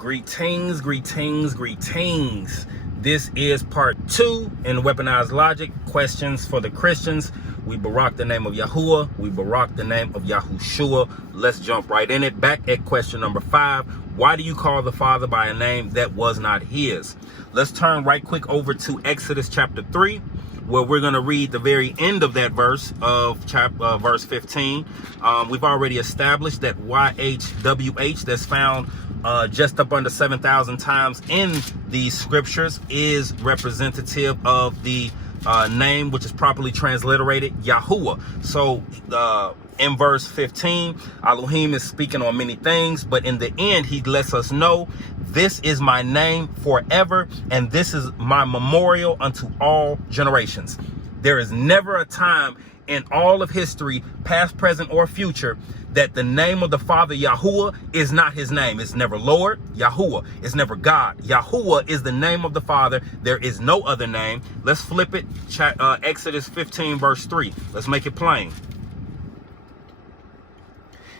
Greetings, greetings, greetings. This is part 2 in Weaponized Logic, questions for the Christians. We barak the name of YaHuWaH. We barak the name of YaHuShua. Let's jump right in it. Back at question number 5. Why do you call the Father by a name that was not his? Let's turn right quick over to Exodus chapter 3, where we're going to read the very end of that verse of verse 15. We've already established that YaHuWaH, that's found just up under 7,000 times in these scriptures, is representative of the name which is properly transliterated YaHuWaH. So in verse 15, Elohim is speaking on many things, but in the end he lets us know, this is my name forever, and this is my memorial unto all generations. There is never a time in all of history, past, present, or future, that the name of the Father YaHuWaH is not his name. It's never Lord, YaHuWaH. It's never God. YaHuWaH is the name of the Father. There is no other name. Let's flip it. Exodus 15 verse 3. Let's make it plain.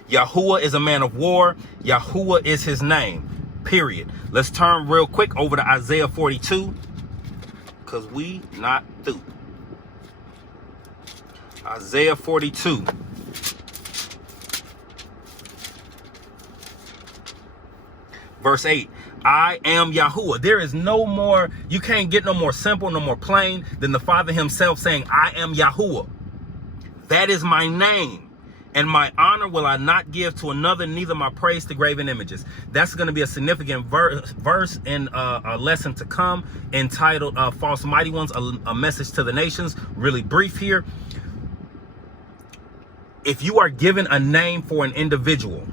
YaHuWaH is a man of war. YaHuWaH is his name. Period. Let's turn real quick over to Isaiah 42, because we not through. Isaiah 42. Verse 8, I am YaHuWaH. There is no more, you can't get no more simple, no more plain than the Father himself saying, I am YaHuWaH. That is my name. And my honor will I not give to another, neither my praise to graven images. That's going to be a significant verse in a lesson to come, entitled False Mighty Ones, a message to the nations. Really brief here. If you are given a name for an individual,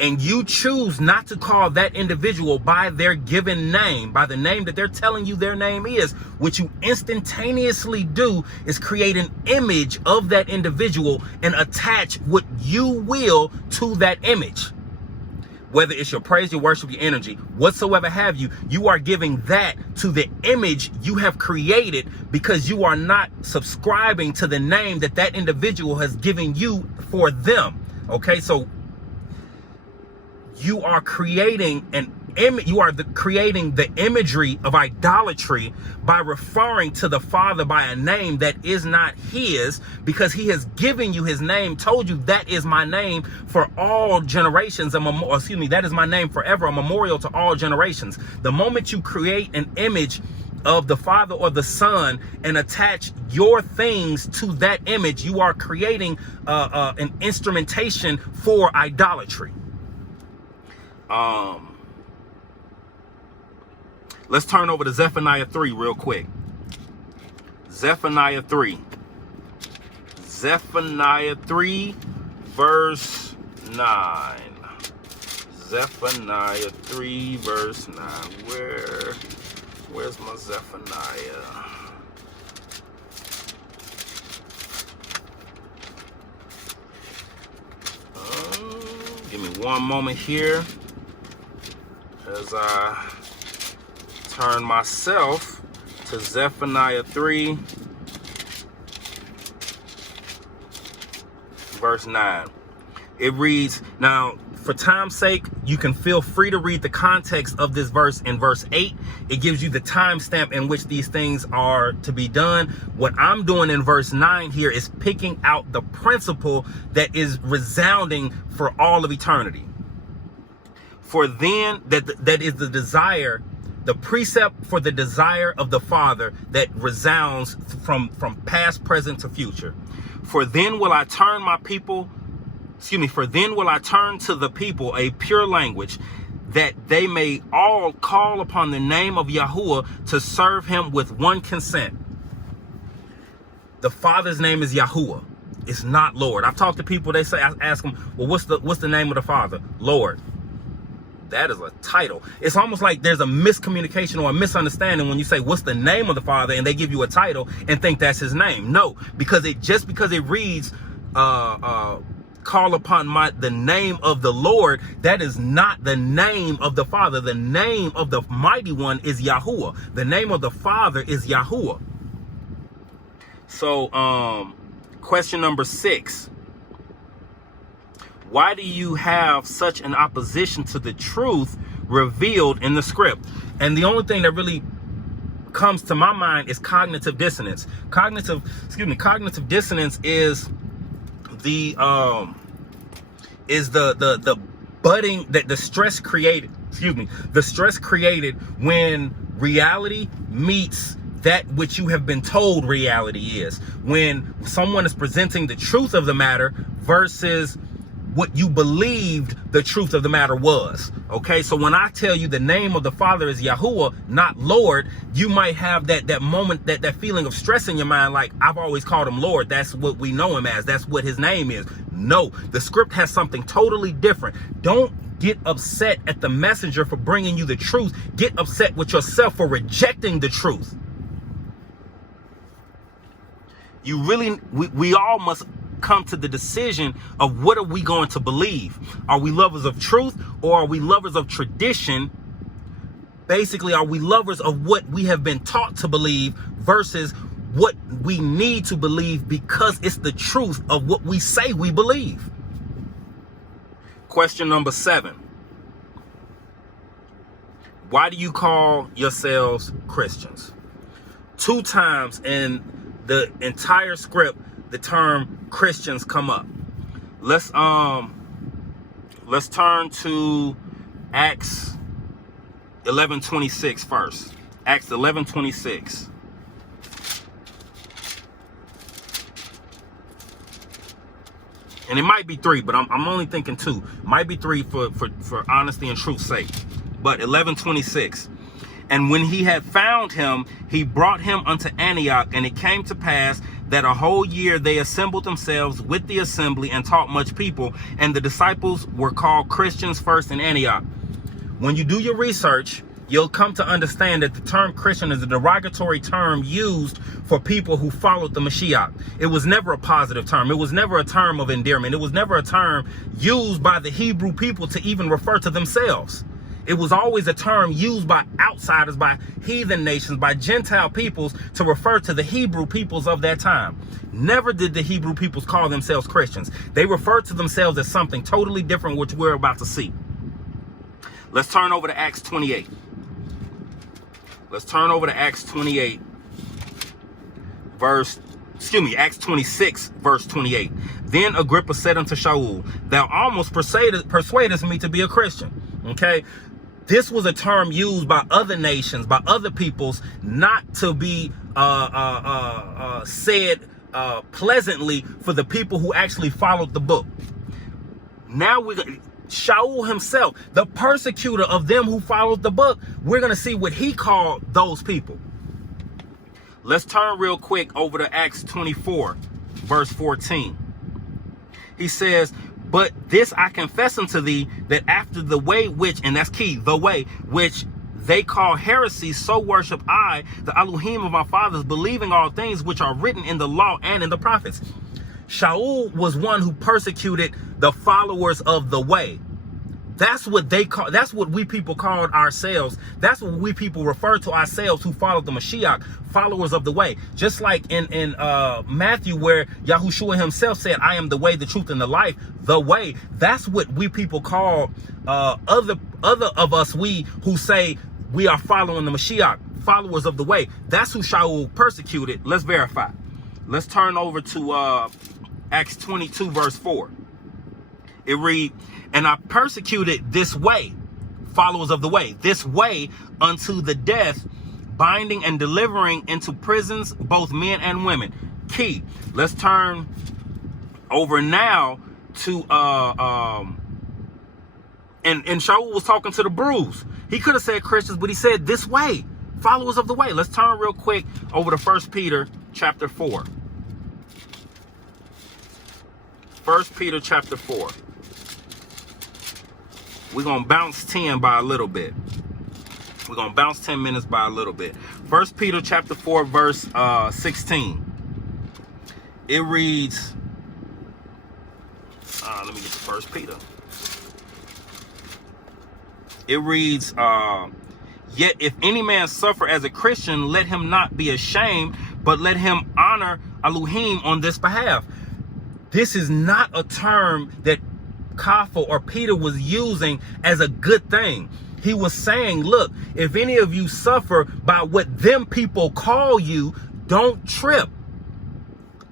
and you choose not to call that individual by their given name, by the name that they're telling you their name is, what you instantaneously do is create an image of that individual and attach what you will to that image. Whether it's your praise, your worship, your energy, whatsoever have you, you are giving that to the image you have created, because you are not subscribing to the name that that individual has given you for them. Okay, so you are creating an image. You are creating the imagery of idolatry by referring to the Father by a name that is not his, because he has given you his name, told you that is my name for all generations. That is my name forever, a memorial to all generations. The moment you create an image of the Father or the Son and attach your things to that image, you are creating an instrumentation for idolatry. Let's turn over to Zephaniah 3 real quick. Zephaniah 3. Zephaniah 3 verse 9. Zephaniah 3 verse 9. Where's my Zephaniah? Give me one moment here as I turn myself to Zephaniah 3 verse 9. It reads, now for time's sake, you can feel free to read the context of this verse in verse 8. It gives you the timestamp in which these things are to be done. What I'm doing in verse 9 here is picking out the principle that is resounding for all of eternity. For then, that is the desire, the precept for the desire of the Father that resounds from past, present to future. For then will I turn to the people a pure language, that they may all call upon the name of YaHuWaH to serve him with one consent. The Father's name is YaHuWaH. It's not Lord. I've talked to people, they say, I ask them, well, what's the name of the Father? Lord. That is a title. It's almost like there's a miscommunication or a misunderstanding when you say, what's the name of the Father? And they give you a title and think that's his name. No, because it reads, call upon the name of the Lord. That is not the name of the Father. The name of the Mighty One is YaHuWaH. The name of the Father is YaHuWaH. So, question number 6. Why do you have such an opposition to the truth revealed in the script. And the only thing that really comes to my mind is cognitive dissonance. Cognitive dissonance is the budding, that the stress created, the stress created when reality meets that which you have been told reality is. When someone is presenting the truth of the matter versus what you believed the truth of the matter was. Okay, so when I tell you the name of the Father is YaHuWaH, not Lord, you might have that moment, that feeling of stress in your mind, like, I've always called him Lord. That's what we know him as. That's what his name is. No, the script has something totally different. Don't get upset at the messenger for bringing you the truth. Get upset with yourself for rejecting the truth. We all must come to the decision of, what are we going to believe? Are we lovers of truth, or are we lovers of tradition? Basically, are we lovers of what we have been taught to believe versus what we need to believe because it's the truth of what we say we believe? Question number 7. Why do you call yourselves Christians? 2 times in the entire script, the term Christians come up. Let's turn to Acts 11:26 first. Acts 11:26. And it might be 3, but I'm only thinking 2. Might be 3 for honesty and truth's sake. But 11:26. And when he had found him, he brought him unto Antioch, and it came to pass that a whole year they assembled themselves with the assembly and taught much people, and the disciples were called Christians first in Antioch. When you do your research, you'll come to understand that the term Christian is a derogatory term used for people who followed the Mashiach. It was never a positive term. It was never a term of endearment. It was never a term used by the Hebrew people to even refer to themselves. It was always a term used by outsiders, by heathen nations, by Gentile peoples to refer to the Hebrew peoples of that time. Never did the Hebrew peoples call themselves Christians. They referred to themselves as something totally different, which we're about to see. Let's turn over to Acts 28. Let's turn over to Acts 28, Acts 26, verse 28. Then Agrippa said unto Shaul, thou almost persuadest me to be a Christian. Okay. This was a term used by other nations, by other peoples, not to be said pleasantly for the people who actually followed the book. Now Shaul himself, the persecutor of them who followed the book, we're going to see what he called those people. Let's turn real quick over to Acts 24, verse 14. He says, but this I confess unto thee, that after the way which, and that's key, the way which they call heresy, so worship I, the Elohim of my fathers, believing all things which are written in the law and in the prophets. Shaul was one who persecuted the followers of the way. That's what we people called ourselves. That's what we people refer to ourselves who followed the Mashiach, followers of the way. Just like in Matthew, where YaHuWaH himself said, I am the way, the truth, and the life, the way. That's what we people call other of us, we who say we are following the Mashiach, followers of the way. That's who Shaul persecuted. Let's verify. Let's turn over to Acts 22, verse 4. It reads, and I persecuted this way, followers of the way, this way unto the death, binding and delivering into prisons both men and women. Key. Let's turn over now to and Shaul was talking to the bruised. He could have said Christians, but he said this way, followers of the way. Let's turn real quick over to 1 Peter chapter 4. 1 Peter chapter 4. We're going to bounce 10 by a little bit. We're going to bounce 10 minutes by a little bit. 1 Peter chapter 4, verse 16. It reads, let me get to 1 Peter. It reads, yet if any man suffer as a Christian, let him not be ashamed, but let him honor Elohim on this behalf. This is not a term that Kaffa or Peter was using as a good thing. He was saying, look, if any of you suffer by what them people call you, don't trip.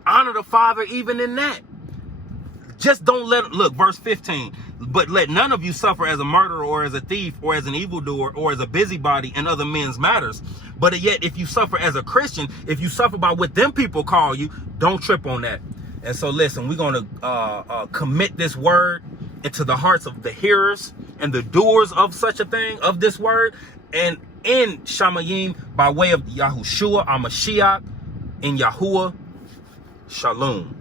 Honor the Father even in that. Just don't look, verse 15, but let none of you suffer as a murderer or as a thief or as an evildoer or as a busybody in other men's matters. But yet, if you suffer as a Christian, if you suffer by what them people call you, don't trip on that. And so listen, we're going to commit this word into the hearts of the hearers and the doers of such a thing, of this word, and in Shamayim by way of Yahushua, our Mashiach, in YaHuWaH, Shalom.